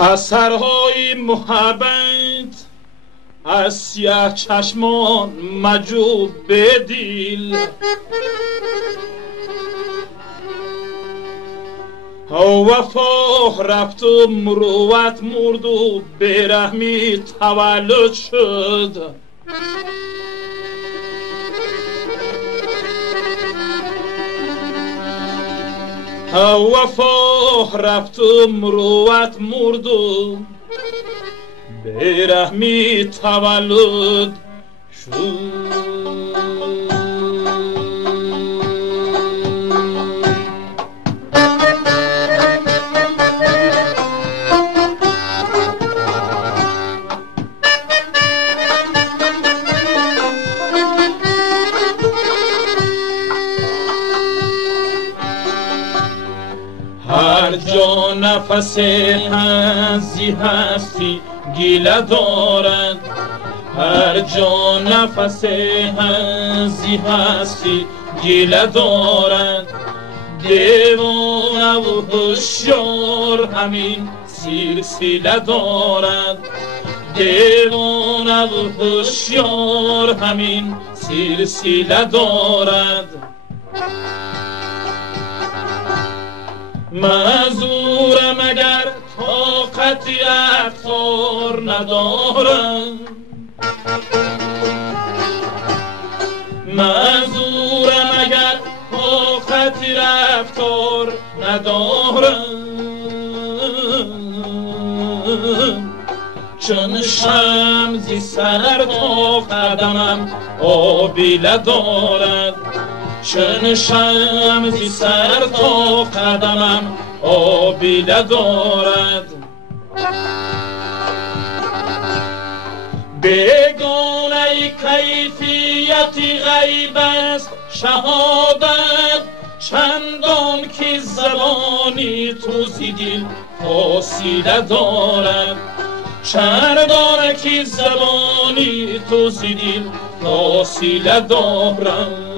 اثرهای محبت از سیاه چشمان مجو به دل، وفا رفت و مروت مرد و برحمی تولد شد. وفا رفت و مروت مرد و برحمی تولد شد. هر جا نفس هنزی هستی گیله دارد، هر جا نفس هنزی هستی گیله دارد. دیوانه و هوشیار همین سلسله دارد، دیوانه و هوشیار همین سلسله دارد. معذورم اگر طاقتی رفتار ندارم، معذورم اگر طاقتی رفتار ندارم. چون شمزی سر تا قدمم آبیله دارد، چون شمزی سر تا قدمم آبیله دارد. بیگانه کیفیتی غیب است شهادت، چندان که زبانی تو زیدی فاصله دارد، چندان که زبانی تو زیدی فاصله دارد.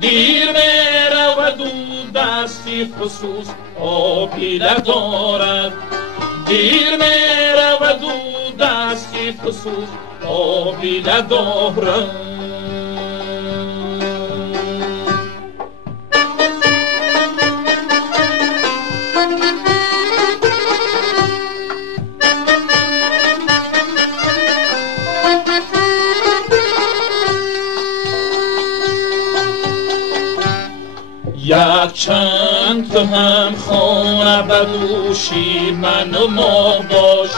دیر میرود و دستی خصوص آبیله دارد، دیر میرود و دستی خصوص آبیله دارد. یک چند تو هم خانه بدوشی من و ما باش،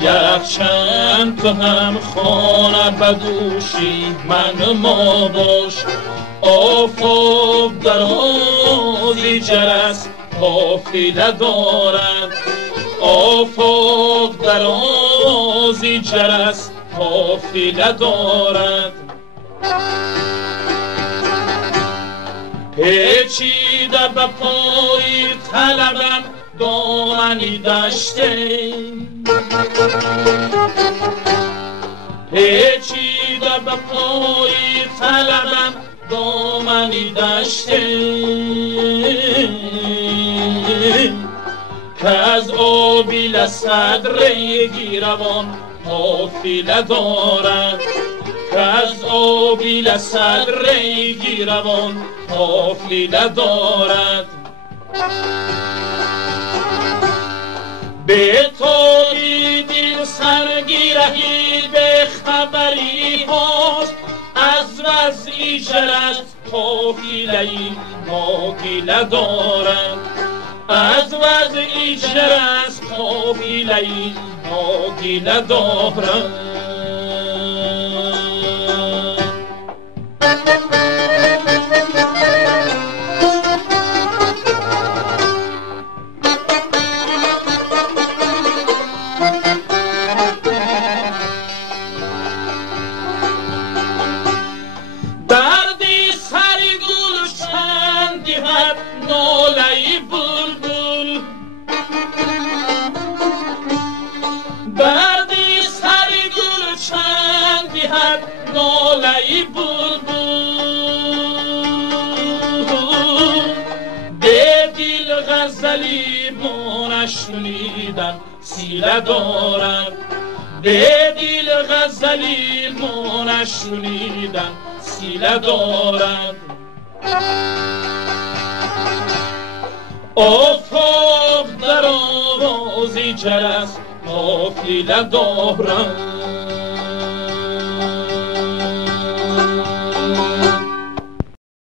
یک چند تو هم خانه بدوشی من و ما باش. آفتاب در آزی جرس قافله دارد، آفتاب در آزی جرس قافله دارد. پیچیده به پای طلبم دامنی دشته، پیچیده به پای طلبم دامنی دشته. که از آبیله صدرگی روان قافله دارد، که از آبیله صدرگی روان قافله دارد. به توی دل سرگیرهی به خبری هاست، از وضعی جرس قافله‌ای ناگیله دارد، از وضعی جرس قافله‌ای ناگیله دارد. ای بلبل به دل غزلی ما نشنیدن سیله دارد به دل غزلی ما نشنیدن سیله دارد آفتاب در آوازی جرس قافله دارد